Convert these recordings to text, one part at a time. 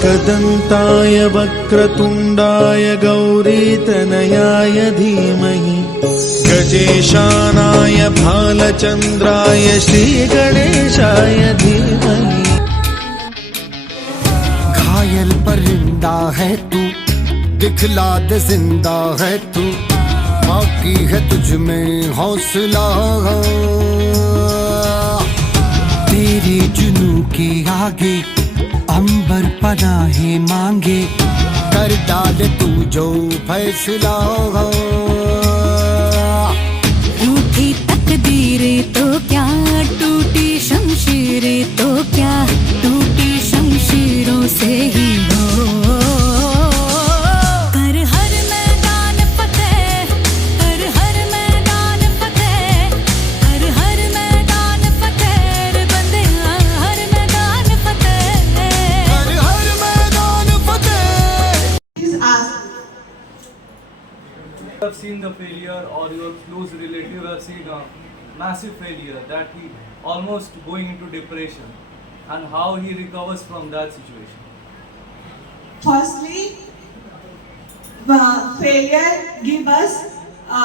एकदन्ताय वक्रतुण्डाय गौरीतनयाय धीमहि गजेशानाय भालचन्द्राय श्रीगणेशाय धीमहि। घायल परिंदा है तू, दिखला दे जिंदा है तू, बाकी है तुझ में हौसला। तेरे जुनू के आगे अंबर पनाहे मांगे, कर डाले तू जो फैसला। रूठी तकदीरें तो क्या, टूटी शमशीरें तो क्या, टूटी शमशीरों से ही हो। कर हर मैदान फतेह, कर हर मैदान फतेह, कर हर मैदान फतेह रे बंदे, हर मैदान फतेह, हर मैदान फतेह। You have seen the failure, or your close relative have seen a massive failure that he almost going into depression, and how he recovers from that situation. Firstly, failure give us a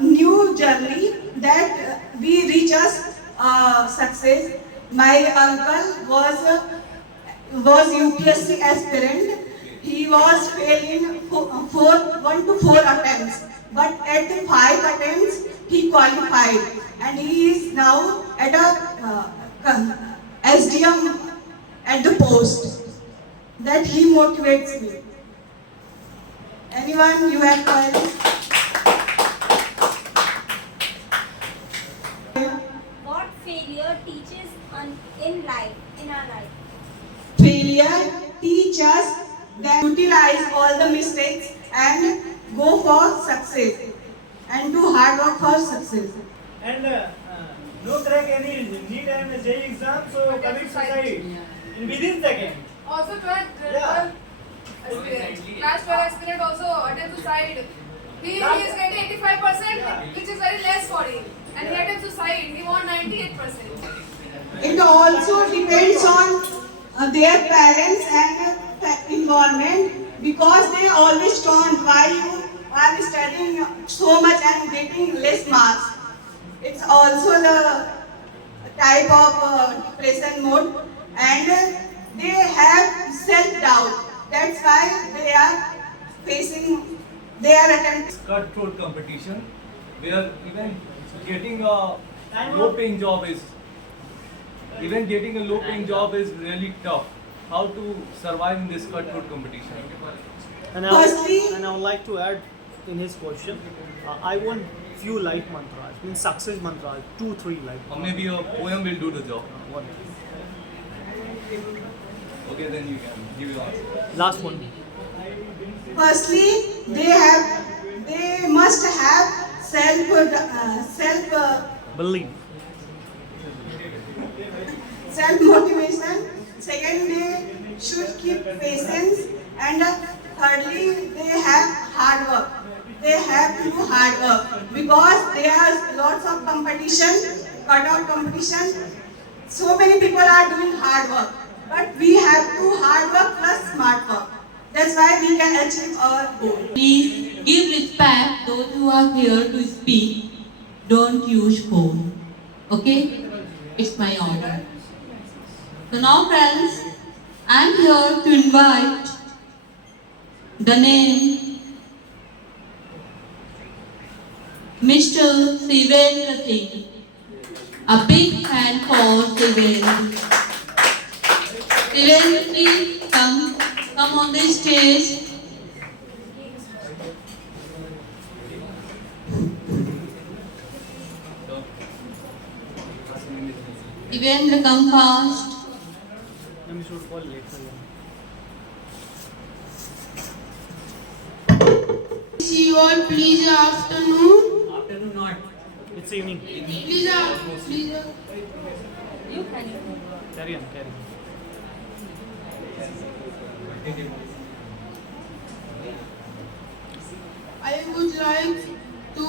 new journey that we reach us success. My uncle was UPSC aspirant. He was failing 1 to 4 attempts, but at the 5 attempts he qualified, and he is now at a SDM at the post. That he motivates me. Anyone you have queries? What failure teaches in life, in our life? Failure teach us that utilize all the mistakes and go for success and do hard work for success. And no crack any NEET and JEE exam, so commit suicide in within second. Also 12 class 12 aspirant also attempt suicide. He is getting 85%, which is very less for him, and he attempts suicide. He won 98%. It also depends on their parents and environment, because they always taunt why you are studying so much and getting less marks. It's also the type of depression mode, and they have self-doubt. That's why they are attempting Cutthroat competition, where even getting a low-paying job is really tough. How to survive in this cutthroat competition? And I would like to add in his question, I want few life mantras, means success mantras, 2-3 life. Or maybe a poem will do the job. One. Okay, then you can give your answer. Last one. Firstly, they must have self Believe. motivation. Second, they should keep patience, and thirdly, they have hard work. They have to do hard work, because there are lots of competition, cutout competition. So many people are doing hard work, but we have to hard work plus smart work. That's why we can achieve our goal. Please give respect those who are here to speak. Don't use phone. Okay? It's my order. So now friends, I'm here to invite the name Mr. Sivendra Singh. A big hand for Sivendra. Sivendra, please come on the stage. Sivendra, come fast. Let me shoot call later. See you all, please. Afternoon. Afternoon not. It's evening. Please. Carry on. I would like to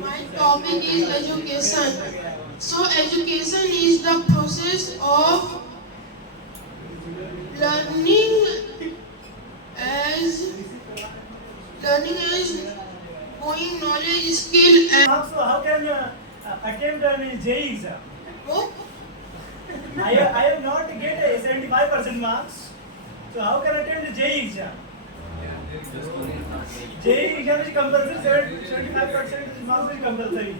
My topic is education. So education is the process of learning as knowing knowledge, skill and So how can attempt an JEE exam? oh, I have not get a 75% marks. So how can I attempt the JEE exam? JEE exam is compulsory. 75% marks is compulsory.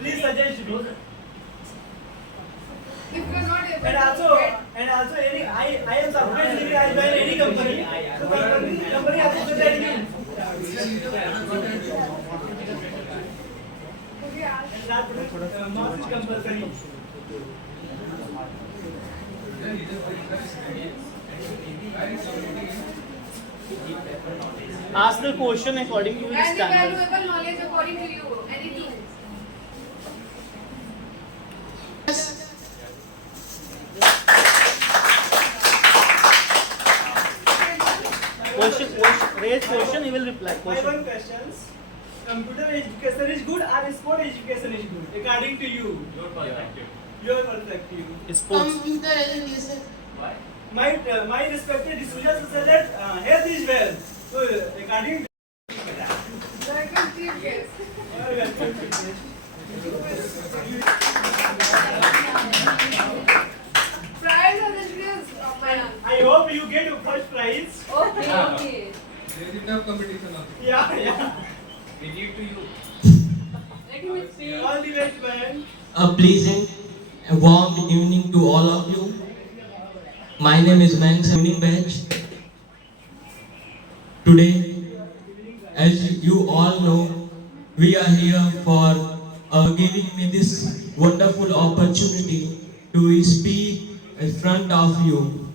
Please suggest me. If you are not able And to also, get, any I am surprised I join any company. So company has to decide me. okay, ask. And that marks is compulsory. Ask the question according to his And the standard. valuable knowledge according to you, any two. Raise question, he will reply. My Question. one questions. Computer education is good or sport education is good? According to you. Your perspective. Sports. computer education. My respected students say that health is wealth. So according to Like a chief guest. Prize and introduce Mayan. I hope you get first prize. Okay, okay. Yeah. We give to you. Let him speak. All the best, man. A pleasant and warm evening to all of you. My name is Mank Evening Batch. Today, as you all know, we are here for giving me this wonderful opportunity to speak in front of you.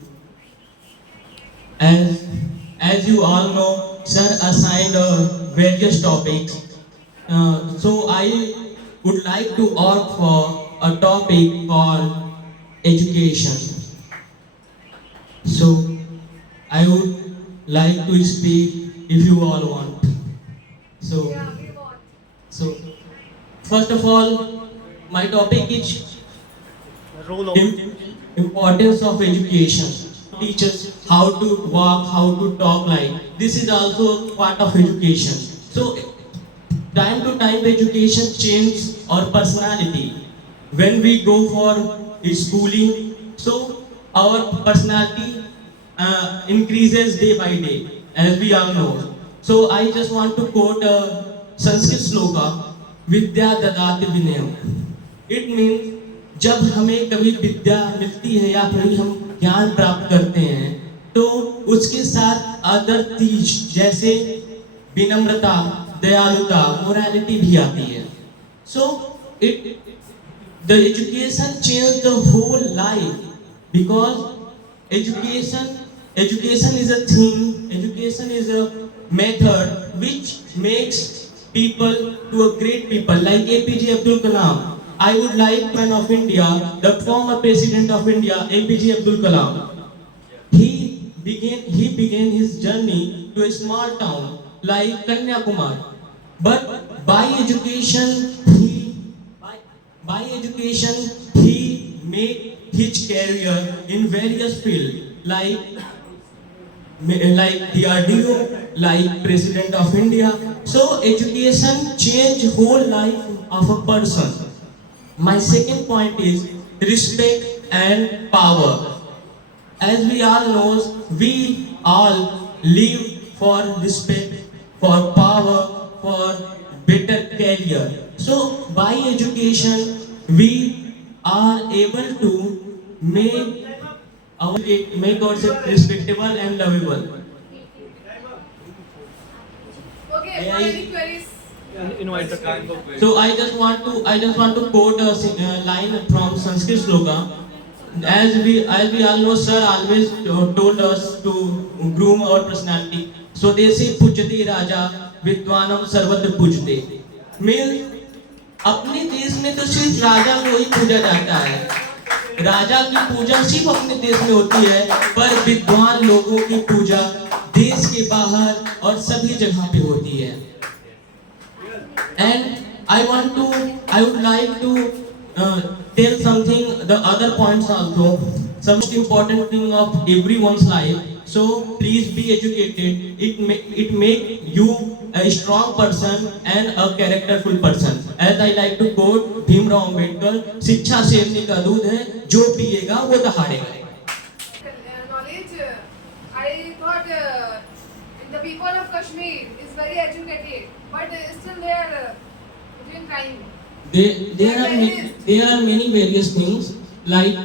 As you all know, sir assigned various topics. So I would like to opt for a topic called education. So I would like to speak if you all want. So, Yeah, we want. so first of all, my topic is Role of importance of education. Teach us how to walk, how to talk like. This is also part of education. So time to time education changes our personality. When we go for schooling, so our personality increases day by day, as we all know. So I just want to quote a Sanskrit sloka, Vidya Dadati Vinayam. It means जब हमें कभी विद्या मिलती है या फिर हम ज्ञान प्राप्त करते हैं तो उसके साथ अदर तीज जैसे विनम्रता, दयालुता, मोरालिटी भी आती है. So the education changed the whole life because education is a thing, education is a method which makes people to a great people like APJ Abdul Kalam. I would like man of India, the former president of India, APJ Abdul Kalam. He began his journey to a small town like Kanyakumari. But by education, he made his career in various fields like DRDO, like President of India. So education changed whole life of a person. My second point is respect and power. As we all know, we all live for respect, for power, for better career. So by education, we are able to make ourselves respectable and lovable. Okay, for any queries? invite the client. So I just want to quote a line from Sanskrit sloka. As we all know, sir always told us to groom our personality. स्वदेशी पूजते राजा विद्वानम सर्वत्र पूजते. Means अपने देश में तो सिर्फ राजा को ही पूजा जाता है. राजा की पूजा सिर्फ अपने देश में होती है, पर विद्वान लोगों की पूजा देश के बाहर और सभी जगह पे होती है. And I would like to tell something, the other points also. Some most important thing of everyone's life. So please be educated. It make you a strong person and a characterful person. As I like to quote Bhimrao Ambedkar, शिक्षा शेरनी का दूध है, जो पिएगा वो दहाड़ेगा. Knowledge, I thought the people of Kashmir is very educated, but still they are doing crime. There are many various things, like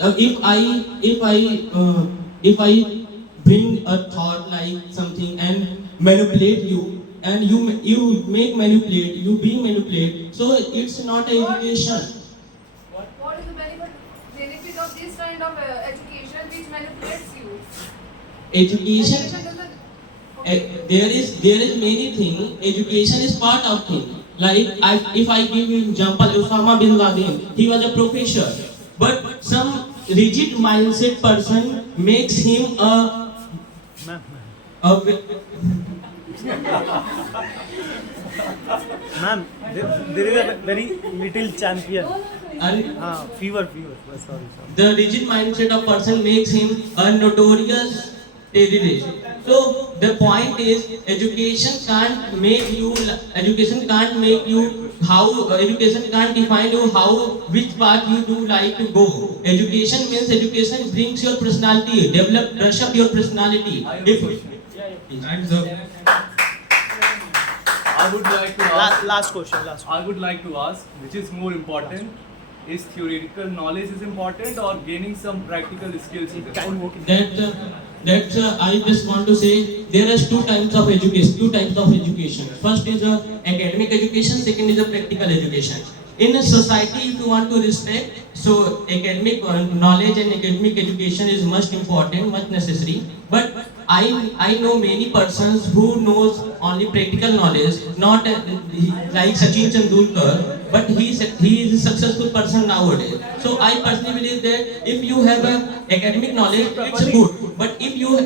if I bring a thought like something and manipulate you, and you being manipulated, so it's not an education. What is the benefit of this kind of education which manipulates you? Education, doesn't. there is many things. Education is part of thing. Like if I give you example, Osama bin Laden, he was a professor, but some rigid mindset person makes him Ma'am, there is a very little champion. Fever. Sorry. The rigid mindset of person makes him a notorious terrorist. So the point is, education can't define you which path you do like to go. Education means education brings your personality, brush up your personality. I would like to ask. Last question. I would like to ask, which is more important? Is theoretical knowledge is important or gaining some practical skills? I just want to say there are two types of education. First is academic education, second is a practical education. In a society, if you want to respect, so academic knowledge and academic education is much important, much necessary. But I know many persons who knows only practical knowledge, not like Sachin Tendulkar, but he is a successful person nowadays. So I personally believe that if you have a academic knowledge, it's good. But if you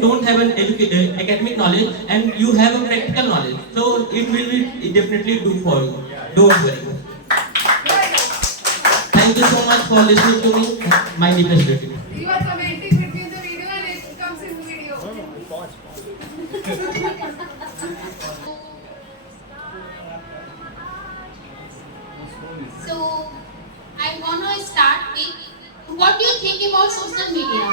don't have an academic knowledge and you have a practical knowledge, so it will definitely do for you. Don't worry. Thank you so much for listening to me. My deepest gratitude. You are commenting between the video and it comes in the video. So, I want to start with what do you think about social media?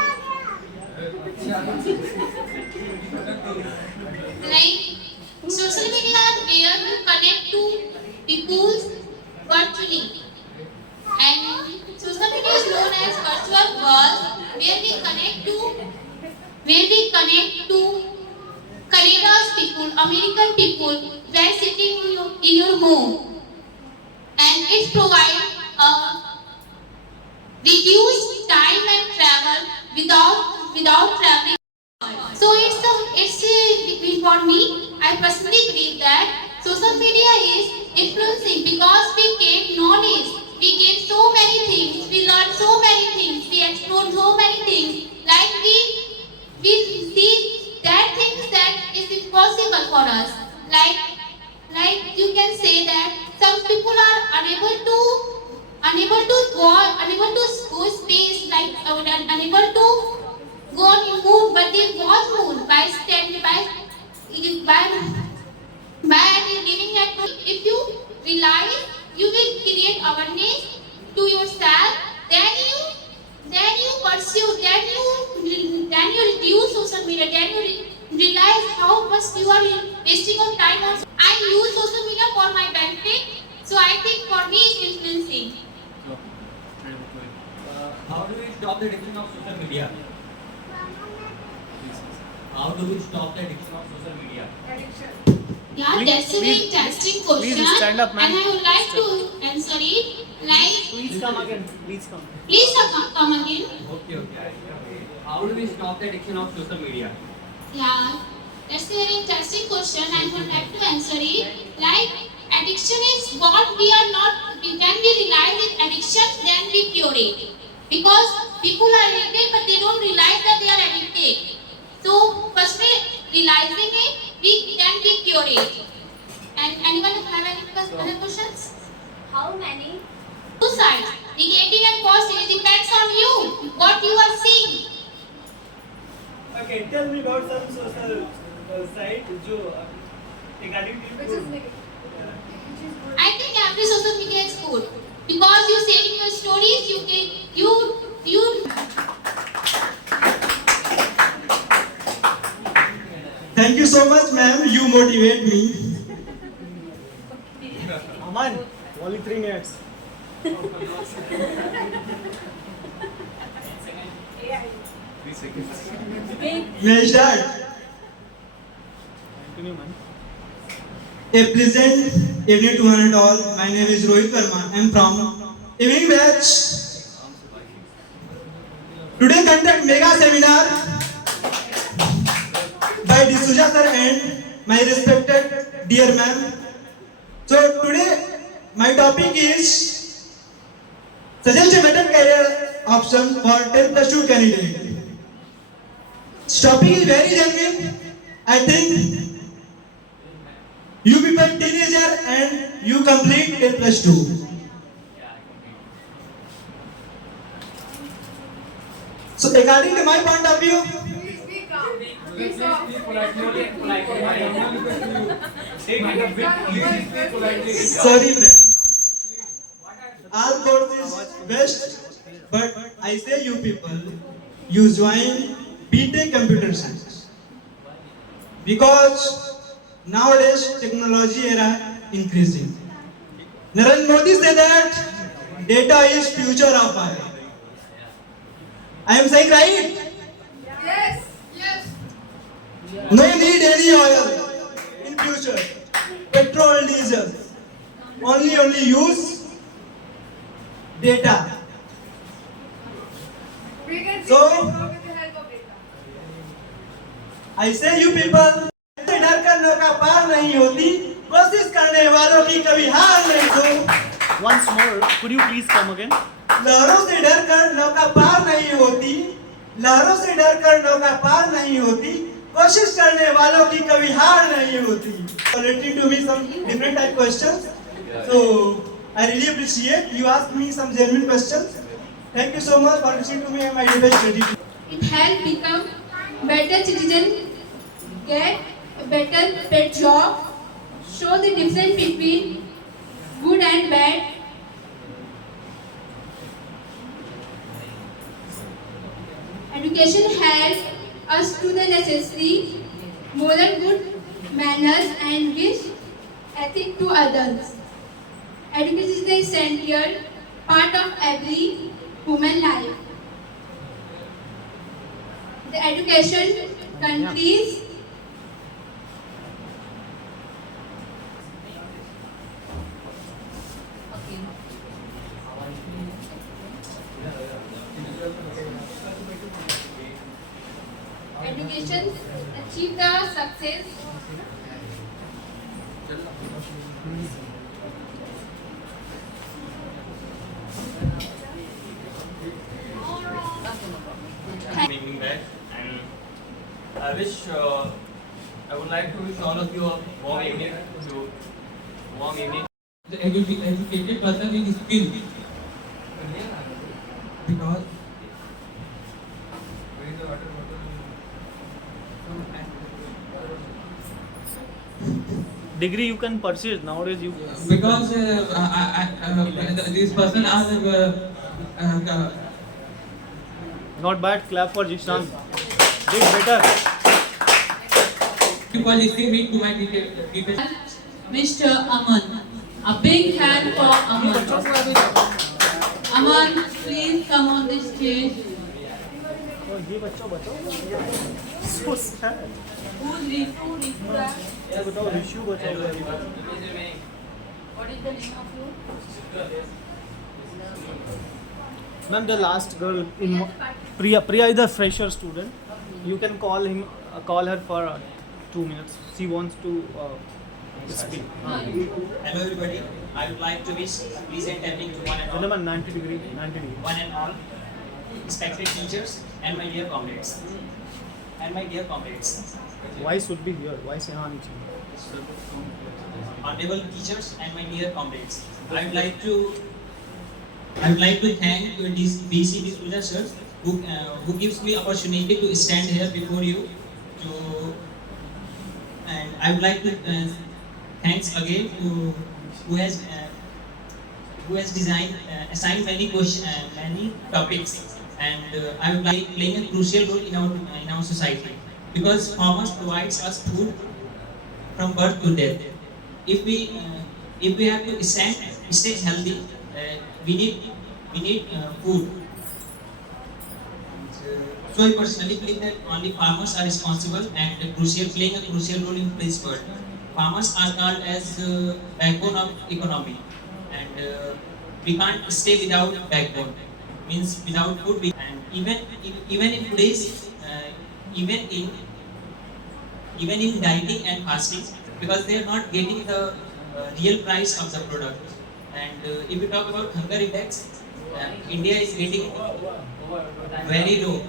Like, social media are where you connect to people virtually. And social media is known as virtual world where we connect to Canada's people, American people, while sitting in your home. And it provides reduced time and travel without traveling. So for me, I personally believe that social media is influencing because we gain knowledge, we gain so many things, we learn so many things, we explore so many things. Like we see that things that is impossible for us. Like you can say that some people are unable to go space, like unable to go on moon, but they watch moon by living at home. If you realize, you will create awareness to yourself. Then you pursue. Then you reduce social media. Then you realize how much you are wasting of time on. I use social media for my benefit. So I think for me it's influencing. How do we stop the addiction of social media? How do we stop the addiction of social media? Yeah, that's a very interesting question. Please stand up, ma'am. And I would like to answer it. Please come again. Please come again. Okay. How do we stop the addiction of social media? Yeah, that's a very interesting question. I would like to answer it. Like, addiction is what we are not. When we realize it addiction, then we cure it. Because people are addicted, but they don't realize that they are addicted. So first we realizing it, then we cure it. And anyone have any other questions? How many? Two sides. Negative and positive. It depends on you. What you are seeing. Okay, tell me about some social site regarding Which is negative. Which is good. I think every social media is good because you sharing your stories. You. Thank you so much, ma'am. You motivate me. Aman, only 3 minutes. May I start? Continue, man. A pleasant evening to one and all. My name is Rohit Verma. I am from evening batch. Today conduct mega seminar by D'Souza sir and my respected dear ma'am. So today my topic is suggest a better career option for 10 plus 2 candidate. This topic is very genuine. I think you people teenager and you complete 10 plus 2. So according to my point of view, Please be calm. Please stop. sorry friends, all courses best, but I say you people, you join BTech Computer Science because nowadays technology era increasing. Narendra Modi said that data is future of life. I am saying right? Yes. Yes. No need any oil in future. Petrol, diesel. Only use data. We can see So- with the help of data. I say you people, डर कर नौका पार नहीं होती, कोशिश करने वालों की कभी हार नहीं हो। Once more, could you please come again? लहरों से डर कर नौका पार नहीं होती, लहरों से डर कर नौका पार नहीं होती, कोशिश करने वालों की कभी हार नहीं होती. Relating to me some different type questions. So I really appreciate you asked me some genuine questions. Thank you so much for listening to me and my best ready. It helps become better citizen, get a better pet job, show the difference between good and bad. Education helps us to the necessary moral good manners and wish ethic to others. Education is the essential part of every human life. The education countries education achieve the success evening back, and I would like to wish all of you a warm evening. The educated person is skill. Because Degree you can purchase nowadays. because this person has Not bad. Clap for Jishan. Did better. people listening me to my detail. Mr. Aman. A big hand for Aman. Aman, please come on the stage. Oh, ये बच्चों बताओ. So sad. Who's Ritu? ये बताओ Rishu बचाओ. What is the name of you? Ma'am, the last girl in Priya is the fresher student. You can call her for 2 minutes. She wants to speak. Hello everybody, I would like to wish pleasant evening to one and all. Gentlemen, 90 degree. One and all, respected teachers and my dear comrades. Voice should be here. Voice यहाँ नीचे. honorable teachers and my dear comrades. I would like to thank this BC D'Souza sir who gives me opportunity to stand here before you. And I would like to thanks again to who has designed assigned many many topics, and I would like playing a crucial role in our society, because farmers provides us food from birth to death. If we have to stay healthy, we need food. So I personally believe that only farmers are responsible and playing a crucial role in this world. Farmers are called as backbone of economy, and we can't stay without backbone. Means without food, and even in today's even in dieting and fasting, because they are not getting the real price of the product. And if we talk about hunger index, India is getting very low.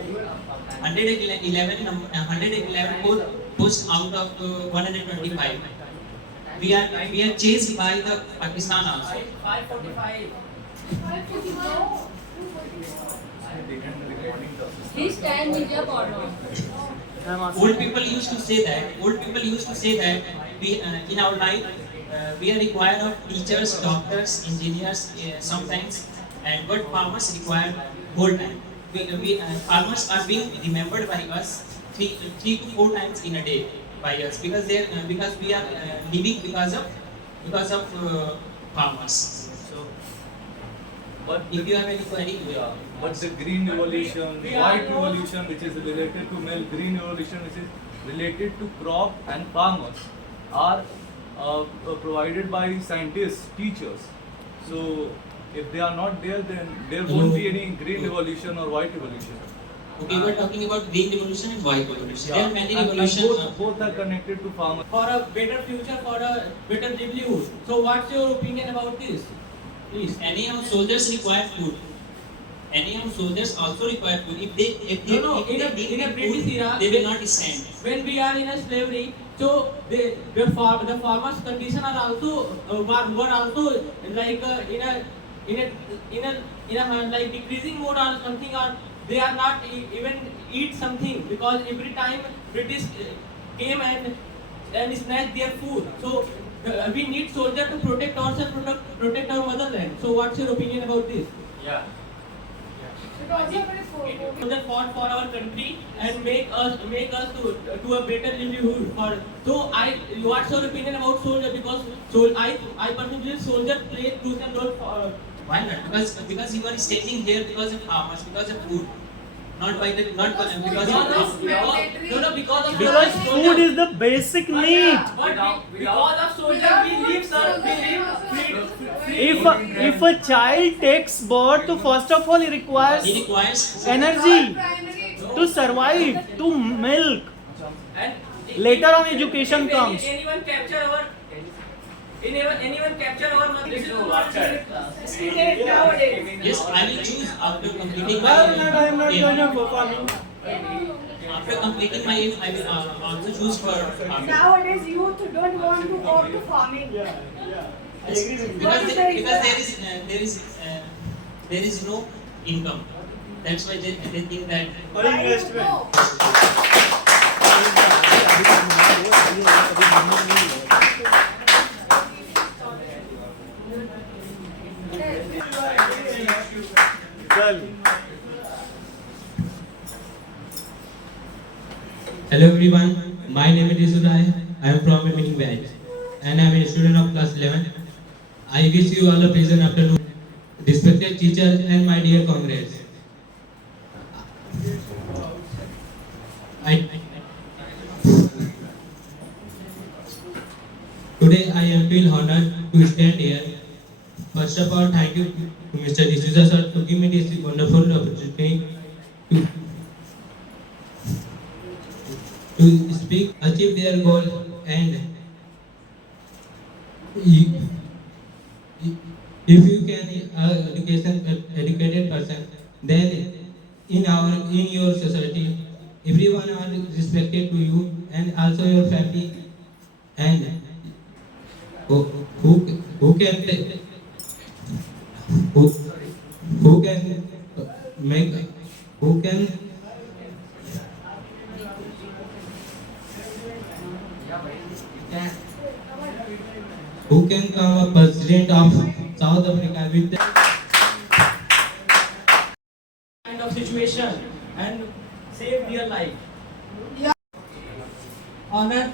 111 post out of 125. We are chased by the Pakistan also. 545. Please stand with your partner. Old people used to say that we in our life we are required of teachers, doctors, engineers sometimes, and but farmers require whole time. Farmers are being remembered by us 3 to 4 times in a day by us, because we are living because of farmers. So, But if you have any query, but the green revolution, white revolution, which is related to milk, green revolution, which is related to crop and farmers, are provided by scientists, teachers. So if they are not there, then there won't be any green revolution or white revolution. okay, we are talking about green revolution and white revolution. There are many And revolutions. both are connected to farmers. For a better future, for a better livelihood. So what's your opinion about this? Please. Any of soldiers require food. Any of soldiers also require food. If they No, in a British era, they will not stand. when we are in a slavery, so the farmers' condition are also were also like in a like decreasing mode or something, or they are not even eat something, because every time British came and snatched their food. So we need soldiers to protect ourselves, protect our motherland. So what's your opinion about this? Yeah. Soldiers fought for our country and make us to a better livelihood. What's your opinion about soldier? Because I personally believe soldiers play a crucial role for. Why not? Because you are standing here because of farmers, because of food, not because Because food is the basic need. Because of soldier we live, sir. If a child takes birth, so first of all he requires energy to survive, to milk. And Later on education comes. Anyone capture our mother? This is what Yes, I will choose after completing my I'm not going to performing. After completing my aim, I will also choose for farming. Nowadays youth don't want to go to farming. Because there is no income. That's why they think that. Hello everyone, my name is Isurai. I am from a meeting batch and I am a student of class 11. I wish you all a pleasant afternoon, respected teacher and my dear comrades. Today I am feel honored to stand here. First of all, thank you to Mr. D'Souza sir to give me this wonderful opportunity to speak, achieve their goal, and if you can educated person, then in your society, everyone are respected to you and also your family, and who can who can make who can who can become a president of South Africa with kind of situation and save their life. Honored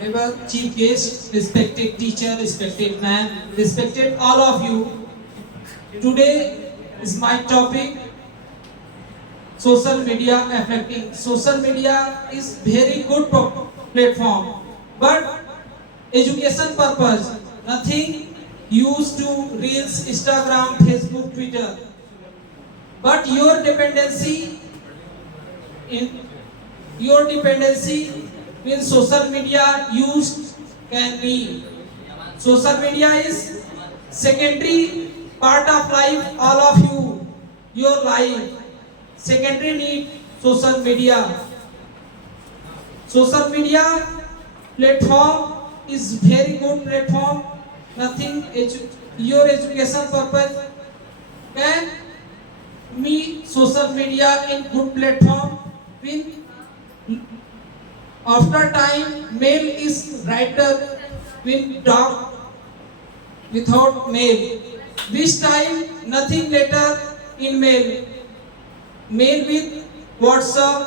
Honorable Chief Guest, respected teacher, respected man, respected all of you. Today is my topic, social media affecting. Social media is very good platform, but education purpose, nothing used to Reels, Instagram, Facebook, Twitter. But your dependency in social media use can be. Social media is secondary part of life, all of you, your life. Secondary need social media. Social media platform is very good platform. Nothing your education purpose can meet social media in good platform. With after time, mail is writer with dog without mail. This time nothing letter in mail. Mail with WhatsApp,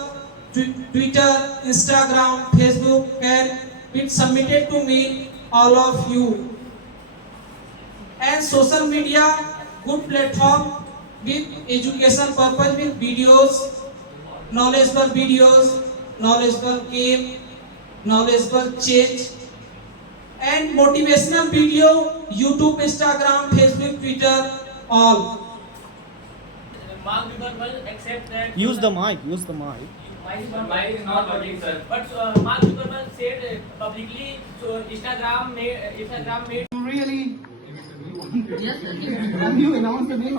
Twitter, Instagram, Facebook can be submitted to me, all of you. And social media, good platform with education purpose, with videos, knowledgeable game, knowledgeable change, and motivational video, YouTube, Instagram, Facebook, Twitter, all. Mark Zuckerberg accept that. Use the mic. Use the mic. Mic is not working, sir. But Mark Zuckerberg said publicly, so Instagram made. Really? Have you announced the name?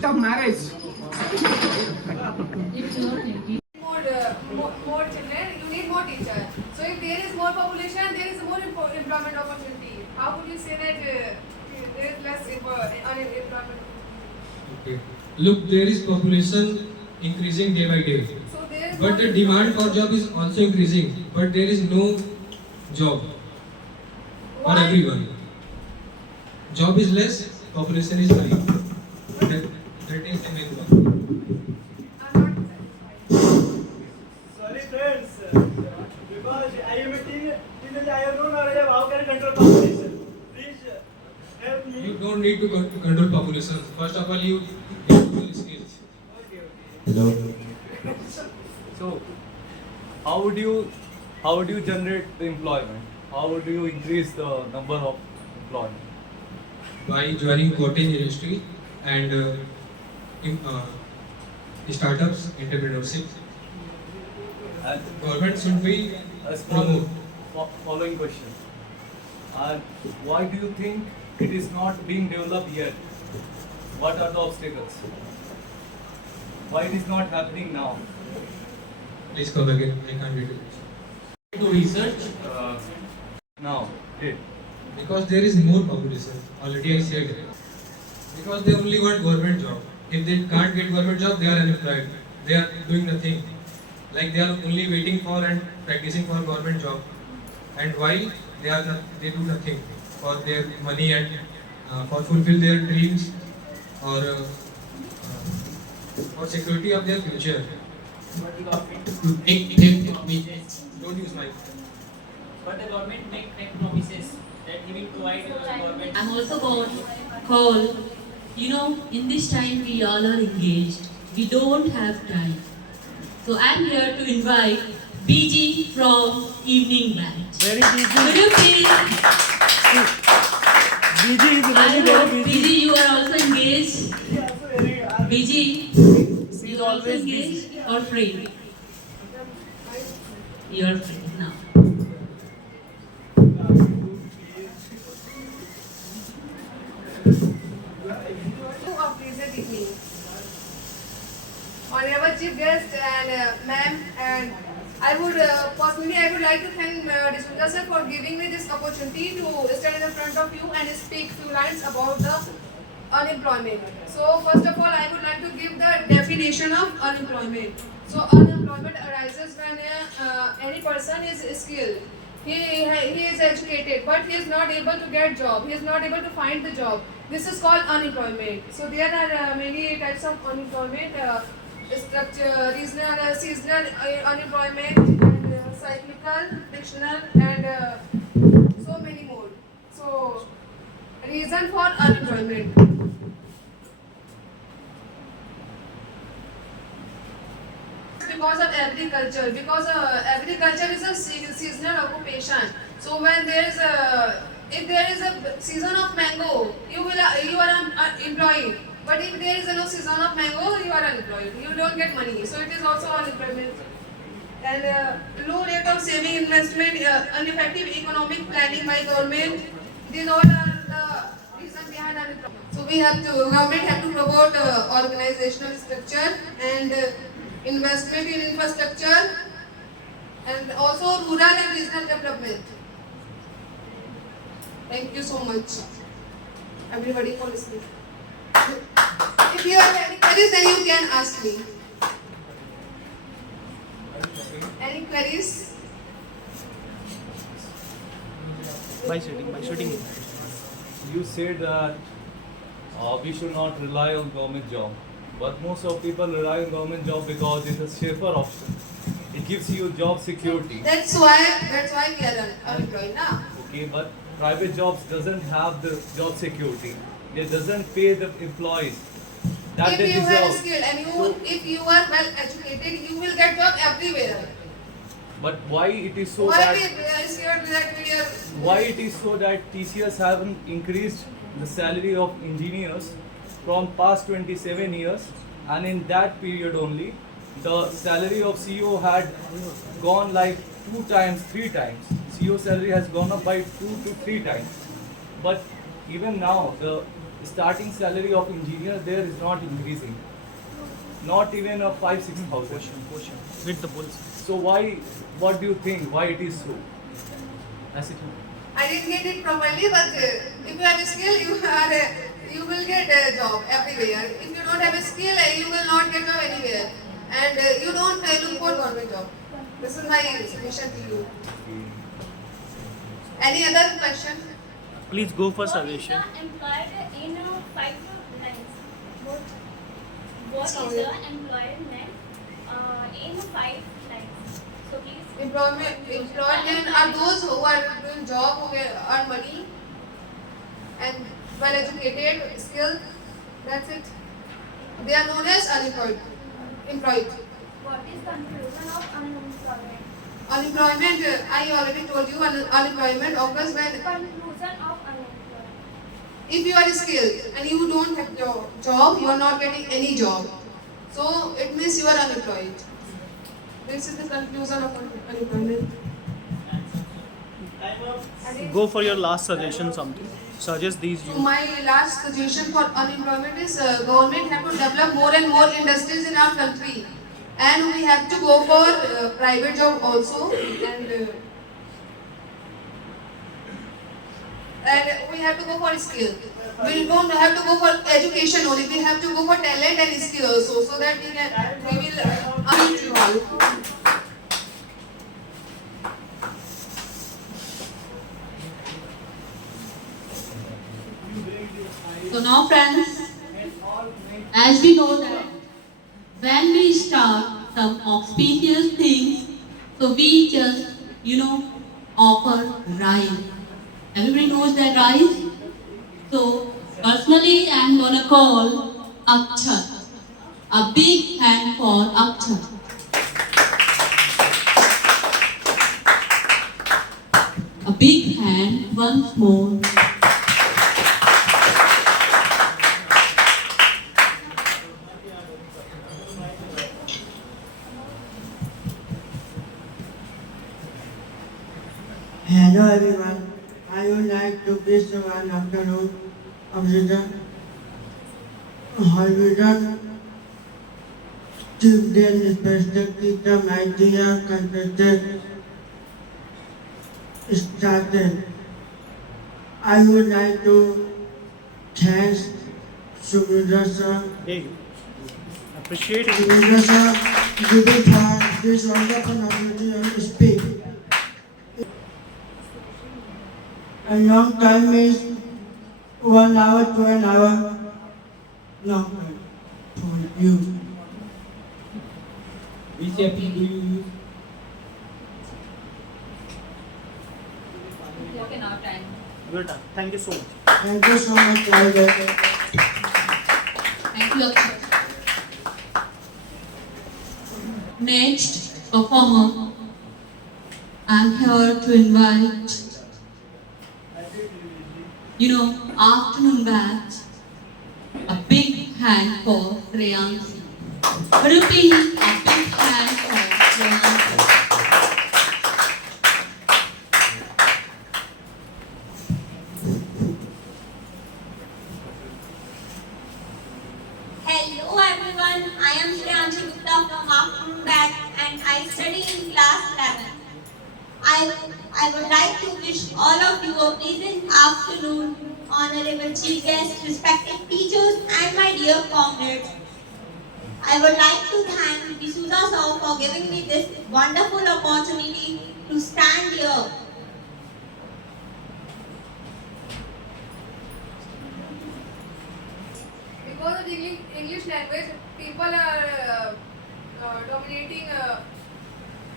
Of marriage. More children, you need more teachers. So if there is more population, there is more employment opportunity. How would you say that there is less unemployment? Okay. Look, there is population increasing day by day. So there is but the demand for job is also increasing. But there is no job for everyone. Job is less, population is high. That is the main problem. Sorry friends, because I am a teenager, I have no knowledge of how can control population. Please help me. You don't need to control population. First of all, you need to skills. Okay. Hello. So, how would you generate the employment? How would you increase the number of employment? By joining cottage industry and startups, entrepreneurship. And Government should be a small promote. following question. And why do you think it is not being developed yet? What are the obstacles? Why it is not happening now? Please come again. I can't read it. To research. Now, Because there is more population. Already I said. Because they only want government job. If they can't get government job, they are unemployed. They are doing nothing. Like they are only waiting for and practicing for government job. And why they do nothing for their money and for fulfill their dreams or for security of their future. To make fake promises. Don't use mic. But the government make fake promises that he will provide the government. I'm also going to call, in this time we all are engaged. We don't have time. So I'm here to invite BG from Evening Batch. Very busy. Could you please? BG is I very hope busy. BG you are also engaged. BG, She you is are also always engaged busy. or free? You are free now. Of pleasant evening. Honorable Chief Guest and ma'am, and I would like to thank D'Souza sir for giving me this opportunity to stand in front of you and speak few lines about the unemployment. So first of all, I would like to give the definition of unemployment. So unemployment arises when any person is skilled. He is educated, but he is not able to get job. He is not able to find the job. This is called unemployment. So there are many types of unemployment: structure, regional, seasonal unemployment, and cyclical, frictional, and so many more. So reason for unemployment. Because of agriculture, because agriculture is a seasonal occupation. So when if there is a season of mango, you are employed. But if there is no season of mango, you are unemployed. You don't get money. So it is also unemployment. And low rate of saving investment, ineffective economic planning by government. These all are the reason behind unemployment. So government have to promote organizational structure and investment in infrastructure and also rural and regional development. Thank you so much, everybody, for listening. If you have any queries, then you can ask me. Any queries? By shooting. You said that we should not rely on government job, but most of people rely on government job because it's a safer option. It gives you job security. That's why we are unemployed now. Okay, but private jobs doesn't have the job security. It doesn't pay the employees that If they you are deserve. skilled and if you are well educated, you will get job everywhere. But why it is so Why that we are scared that we are? why it is so that TCS haven't increased the salary of engineers from past 27 years, and in that period only the salary of CEO had gone like 2 times, 3 times. CEO salary has gone up by 2 to 3 times. But even now the starting salary of engineer there is not increasing. Not even a 5-6,000. With the bulls. So why? What do you think? Why it is so? As it I didn't get it properly, but if you have a skill, you will get a job everywhere. If you don't have a skill, you will not get job anywhere, and you don't look for government job. This is my suggestion to you. Any other question? Please go for suggestion. Employed in 5 lines. What is the employment in 5 lines? So please. Employment are those who are doing job, who earn money, and well educated, skilled. That's it. They are known as unemployed. Employed. What is conclusion of unemployment? unemployment, I already told you, unemployment occurs when Conclusion of unemployment. if you are skilled and you don't have job, you are not getting any job. So it means you are unemployed. This is the conclusion of unemployment. Go for your last suggestion. Something. Suggest these. So my last suggestion for unemployment is government have to develop more and more industries in our country, and we have to go for private job also, and we have to go for skill. We don't have to go for education only. We have to go for talent and skill also, so that we will evolve. So now friends, as we know that when we start some auspicious things, so we just, offer rice. Everybody knows that rice? So personally I am gonna call Akshat. A big hand for Akshat. A big hand once more. Hello everyone, I would like to wish you an afternoon of the holiday children, especially the my dear contestant started. I would like to thank Sumitra sir. Hey, appreciate it. Sumitra sir, giving for this wonderful opportunity to speak. A long time is 1 hour to an hour. Long time for you. Which app do you use? Okay, now time. Good. Thank you so much. Thank you so much, Tiger. Thank you, Akshat. Next performer, I'm here to invite, afternoon batch. A big hand for Shreyansi. Repeat, a big hand for Shreyansi. Hello everyone, I am Shreyansi Gupta from afternoon batch and I study in class 11. I would like to wish all of you a pleasant afternoon, honorable chief guests, respected teachers and my dear comrades. I would like to thank D'Souza sir for giving me this wonderful opportunity to stand here. Because of the English language, people are dominating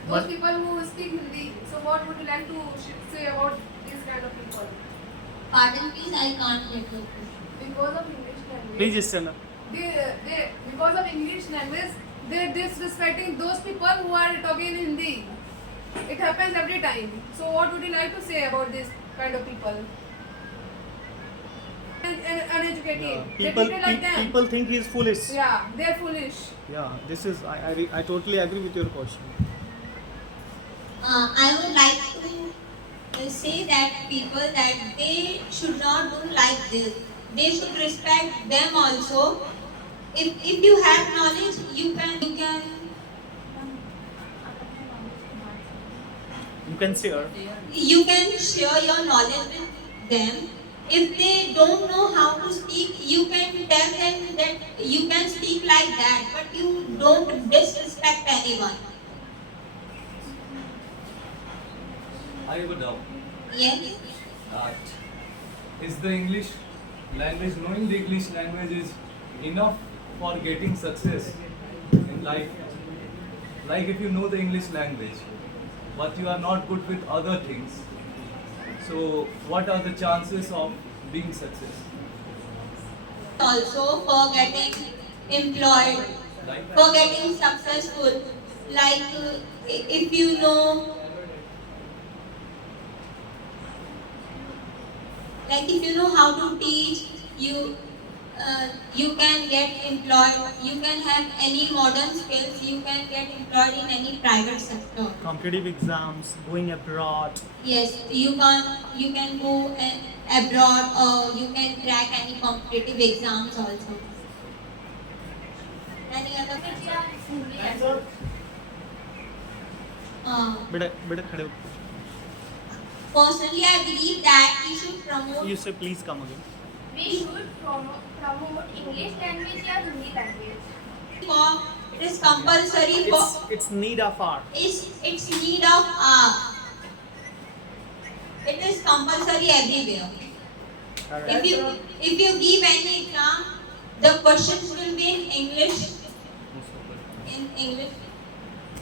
those people who speak Hindi. So what would you like to say about these kind of people? Pardon please, I can't get you. Because of English language. Please stand up. Because of English language, they're disrespecting those people who are talking in Hindi. It happens every time. So what would you like to say about this kind of people? And uneducated. They treat like them. People think he is foolish. Yeah, they're foolish. Yeah, this is I totally agree with your question. I would like to say that people that they should not do like this. They should respect them also. If you have knowledge, you can share your knowledge with them. If they don't know how to speak, you can tell them that you can speak like that, but you don't disrespect anyone. I have a doubt. Yes. Is the English language, knowing the English language is enough for getting success in life? Like if you know the English language, but you are not good with other things, so what are the chances of being successful? Also for getting employed, for getting successful. Like if you know Like if you know how to teach, you can get employed. You can have any modern skills. You can get employed in any private sector. Competitive exams, going abroad. Yes, you can go abroad, or you can crack any competitive exams also. Any other question? बेटा खड़े हो. Personally, I believe that we should promote. You say please come again. We should promote English language or Hindi language. It is compulsory for. It's need of art. It's need of art. It is compulsory everywhere. Alright. If you give any exam, the questions will be in English. In English.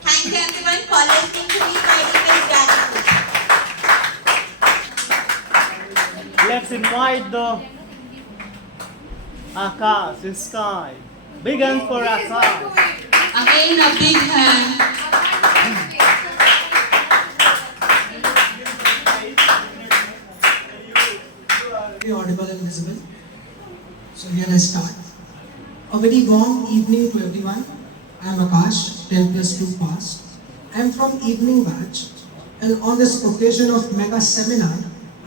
Thank you everyone for listening to me. My deepest gratitude. Let's invite the Akash, the sky. Big hand for Akash. Again, a big hand. Very audible and visible. So here I start. A very warm evening to everyone. I am Akash, 10 plus 2 pass. I am from evening batch, and on this occasion of mega seminar,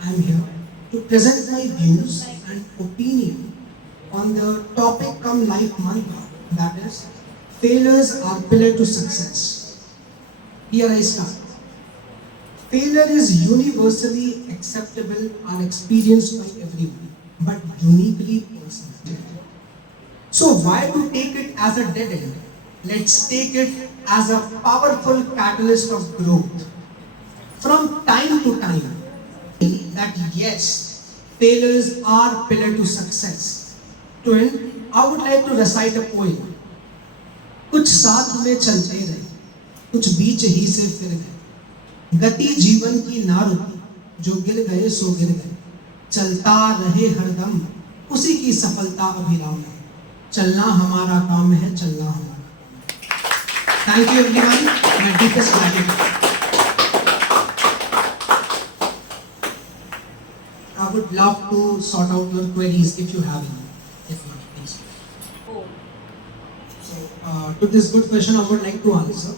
I am here to present my views and opinion on the topic come life mantra, that is, failures are pillar to success. Here I start. Failure is universally acceptable and experienced by everyone, but uniquely personal. So why to take it as a dead end? Let's take it as a powerful catalyst of growth. From time to time, that yes, failures are pillar to success. To end, I would like to recite a poem. कुछ साथ में चलते रहे, कुछ बीच ही से फिर गए, गति जीवन की ना रुकी, जो गिर गए सो गिर गए, चलता रहे हरदम, उसी की सफलता अभिराम है, चलना हमारा काम है, चलना हमारा. Thank you everyone, my deepest gratitude. I would love to sort out your queries if you have any. If not, please. So, to this good question, I would like to answer.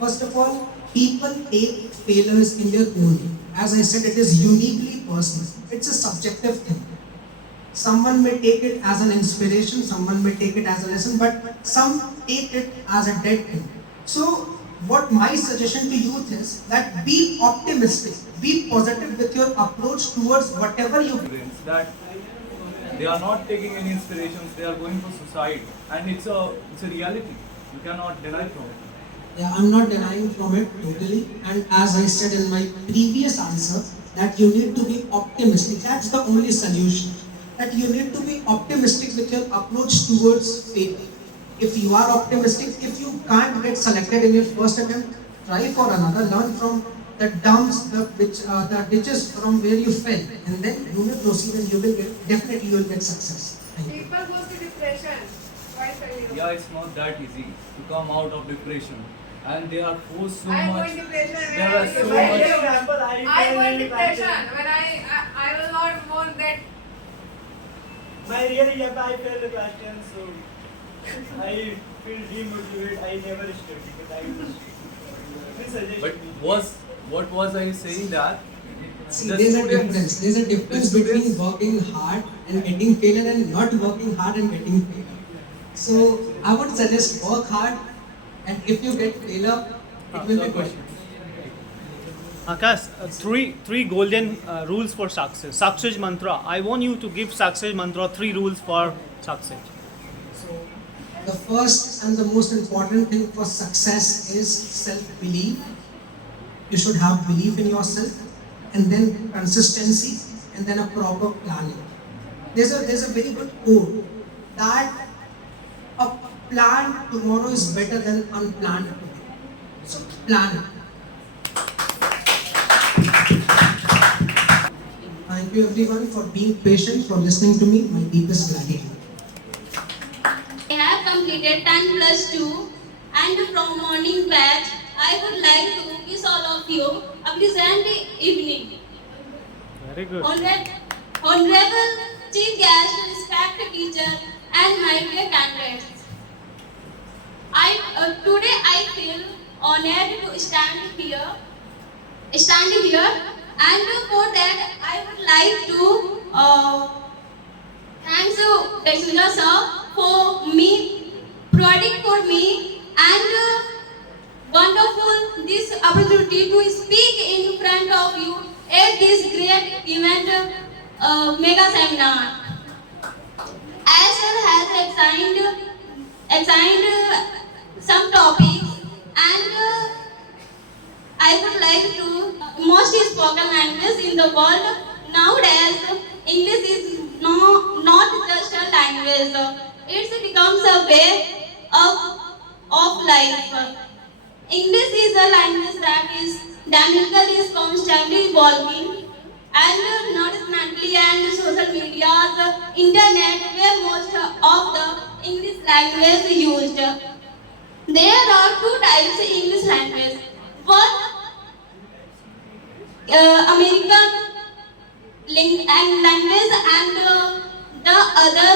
First of all, people take failures in their own way. As I said, it is uniquely personal. It's a subjective thing. Someone may take it as an inspiration, someone may take it as a lesson, but some take it as a dead thing. So, what my suggestion to youth is that be optimistic, be positive with your approach towards whatever you do. That they are not taking any inspirations, they are going for suicide, and it's a reality. You cannot deny from it. Yeah, I'm not denying from it totally. And as I said in my previous answer, that you need to be optimistic. That's the only solution. That you need to be optimistic with your approach towards failure. If you are optimistic, if you can't get selected in your first attempt, try for another. Learn from the dumps, the ditches from where you fell, and then you will proceed and you will get success. Thank you. People go to depression. Why failure? Yeah, it's not that easy to come out of depression, and they are forced so I much. went depression when There I are was so much. I went depression when I was not more that. My really I failed the class 10, so I feel demotivated. I never studied. But what was I saying that? See, the there's a students- difference. There's a difference the between students- working hard and getting failure and not working hard and getting failure. So I would suggest work hard, and if you get failure, it will be good. Akash, three golden rules for success. Success mantra. I want you to give success mantra 3 rules for success. So the first and the most important thing for success is self-belief. You should have belief in yourself, and then consistency, and then a proper planning. There's a very good quote that a planned tomorrow is better than unplanned today. So plan it. Thank you everyone for being patient, for listening to me. My deepest gratitude. I have completed 10 plus 2 and from morning batch, I would like to wish all of you a pleasant evening. Very good. Honorable Chief Guest, respected teacher, and my dear candidates. Today I feel honored to stand here, and for that I would like to thank Dakshinda sir for providing for me and wonderful this opportunity to speak in front of you at this great event, mega seminar. As sir has assigned some topics, and I would like to most spoken language in the world nowadays. English is not just a language; it becomes a way of life. English is a language that is dynamical, is constantly evolving, and not mentally and social media, the internet, where most of the English language used. There are two types of English language. One, American language, and the other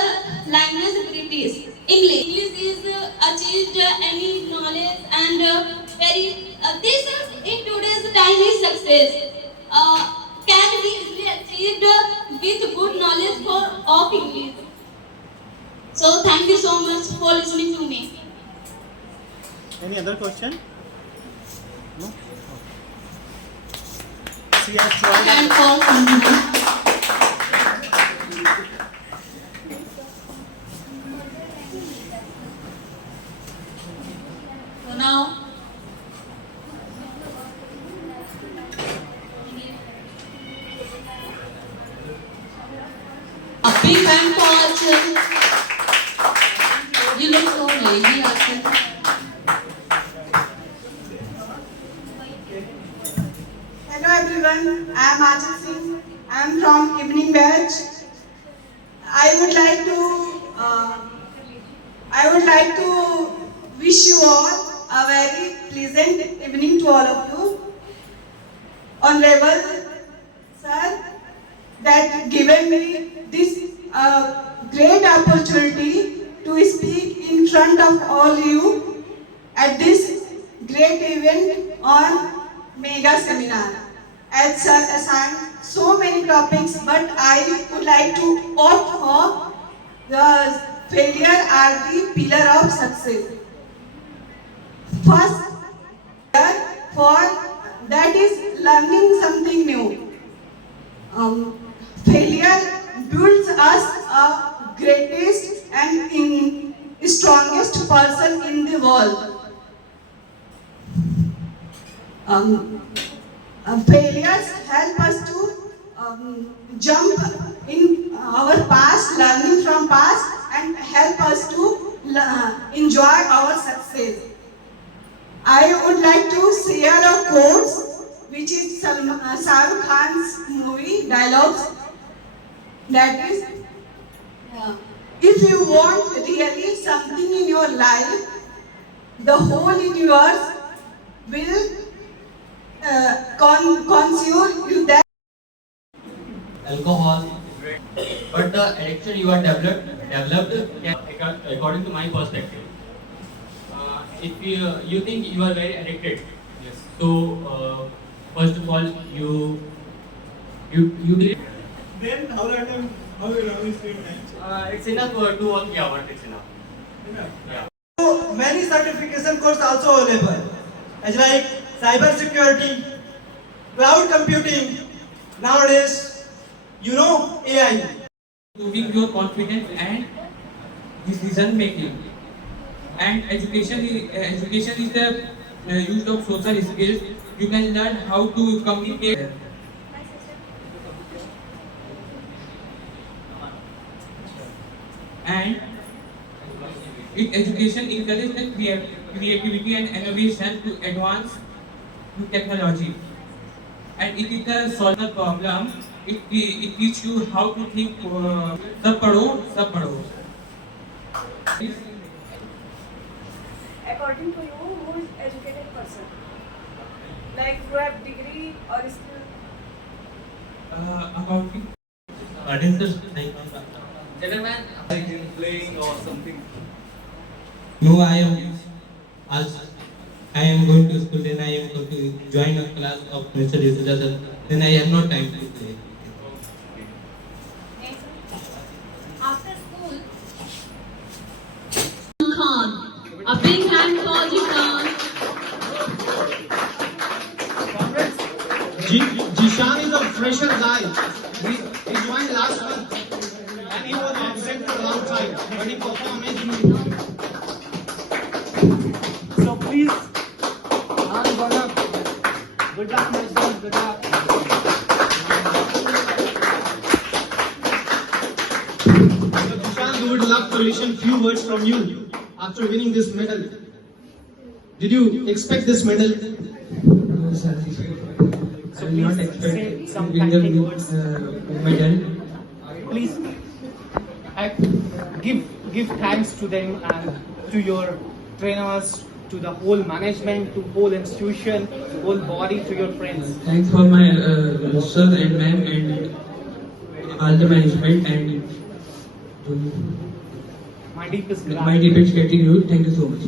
language British English. English is achieved any knowledge and very this in today's time is success. Can be easily achieved with good knowledge of English. So thank you so much for listening to me. Any other question? No? She has tried. And for Sanjana. So now a big hand for you look so lazy, Archit. Hello everyone, I am Achal Singh. I am from evening batch. I would like to wish you all a very pleasant evening to all of you. Honorable sir, that given me this great opportunity to speak in front of all you at this great event on mega seminar. As sir assigned so many topics, but I would like to opt for the failure are the pillar of success. First, for that is learning something new. Failure builds us a greatest and strongest person in the world. Failures help us to jump in our past, learning from past, and help us to enjoy our success. I would like to share a quote which is Shah Rukh Khan's movie dialogues. That is, if you want really something in your life, the whole universe will consume you that. Alcohol, but the addiction you are developed according to my perspective. If you think you are very addicted, yes. So first of all you then how long screen time? It's enough for 2 or 3 hours. It's enough. Yeah. So many certification courses also available, as like cyber security, cloud computing. Nowadays, AI. Improving your confidence and decision making. And education is the use of social skills. You can learn how to communicate. And education encourages the creativity and innovation to advance to technology. And it is a solve problem. It teaches you how to think. Sab padho. According to you, who is educated person? Like who have degree or skill? Accounting. audiences like Gentlemen, like in playing or something. no, I am going to school, then I am going to join a class of Mr. D'Souza sir, then I have no time to play. After school, Khan. A big hand for the Khan. Jishan is a fresher guy. He joined last month and he was absent for a long time, but he performed amazingly. So please, good luck, my son, good luck. So Jishan, we would love to listen few words from you after winning this medal. Did you expect this medal? No, sir. I will not expect some to win the tactic words. medal. Please give thanks to them and to your trainers, to the whole management, to whole institution, to whole body, to your friends. Thanks for my sir and ma'am and all the management and My deepest my deepest gratitude. Thank you so much.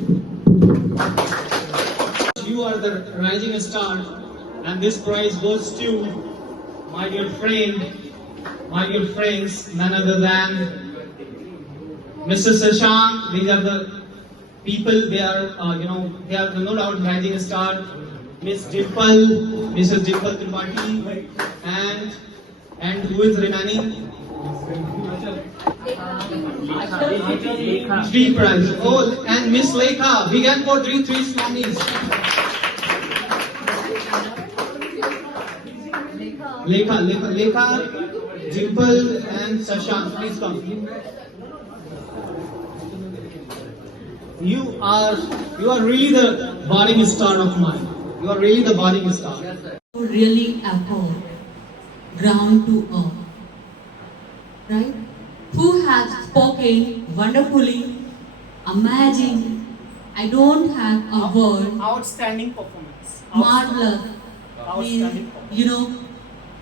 You are the rising star, and this prize goes to my dear friend, my dear friends, none other than Mr. Shashank. These are the people. They are, they are no doubt rising star. Miss Dimple, Mrs. Dimple Tripathi, and who is remaining? Three prize. Oh, and Miss Lekha. Big hand for three Swamis. Lekha, Dimple and Shashank, please come. You are really the budding star of mine. You are really the budding star. Really effort, ground to earth, right? Who has spoken wonderfully, amazing. I don't have a word. Outstanding performance. Marvelous. Outstanding.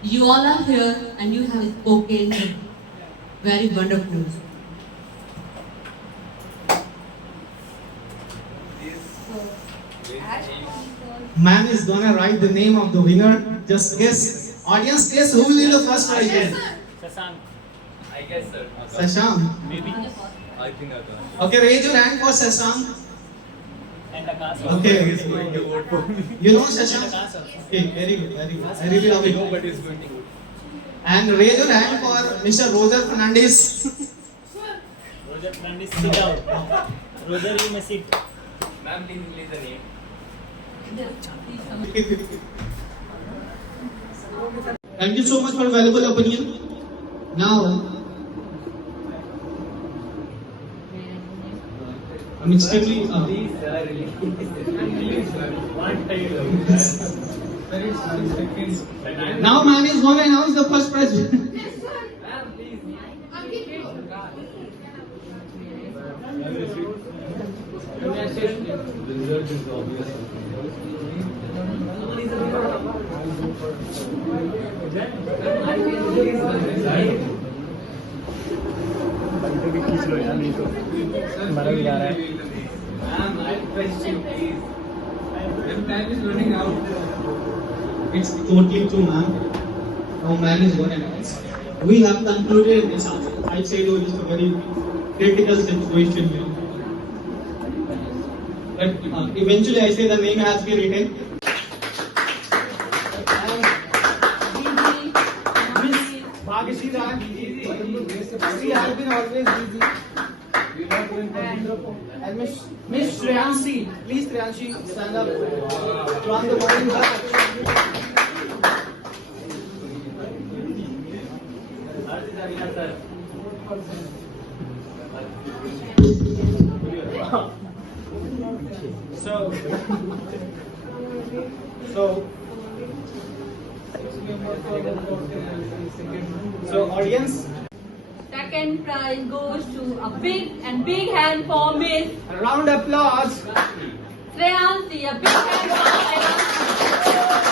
You all are here and you have spoken very wonderful. Ma'am is gonna write the name of the winner. Just guess. Audience, guess who will be the first prize winner? I guess, sir. Shashank. Maybe. I think Akash. Okay, raise your hand for Shashank. And Akash. Okay. He's going to vote for me. You know Shashank? Okay, very good. I really love it. Nobody is going to vote. And raise your hand for Mr. Roger Fernandez. Roger Fernandez, sit down. Roger, you may sit. Ma'am, please release the name. Thank you so much for valuable opinion. Now, I'm extremely now man is going to announce the first prize. Time is running out. It's totally true, ma'am. Now man is going to announce. We have concluded this answer. I say though it's a very critical situation here. But eventually I say the name has been written. Bhagashri Raj, she has been always busy. And Miss Shreyanshi, please Shreyanshi, stand up from the morning back. So audience, Second prize goes to a big hand for Miss a round of applause. Shreyanshi. A big hand for Shreyanshi.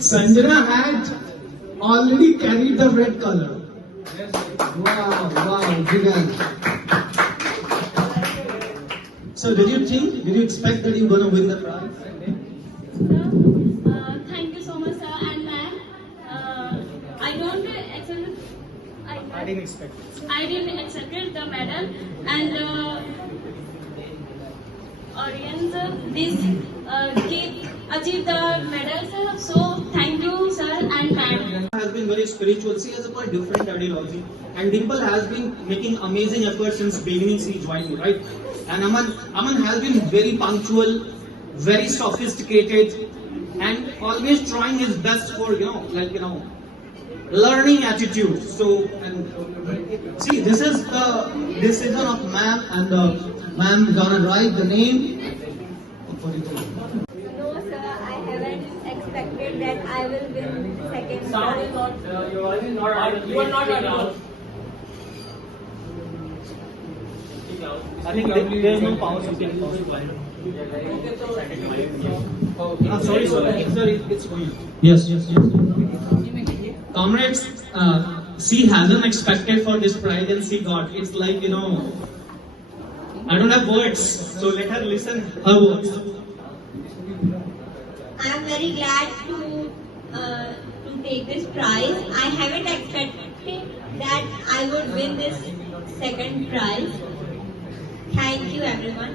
Sanjana had already carried the red color. Wow, brilliant. So did you expect that you're gonna win the prize? Thank you so much, sir and ma'am. I didn't expect the medal, and audience achieved the medal, sir. So thank you, sir and ma'am. Has been very spiritual. She has a quite different ideology, and Dimple has been making amazing efforts since beginning she joined me, right? And Aman has been very punctual, very sophisticated, and always trying his best for learning attitude. So, and see, this is the decision of ma'am, and ma'am gonna write the name. No, sir, I haven't expected that I will win second Sound prize. is not, you are not audible. I think there is no power supply. Sorry, it's going. Yes. Comrades, she hasn't expected for this prize and she got. It's like, I don't have words, so let her listen her words. I am very glad to take this prize. I haven't expected that I would win this second prize. Thank you, everyone.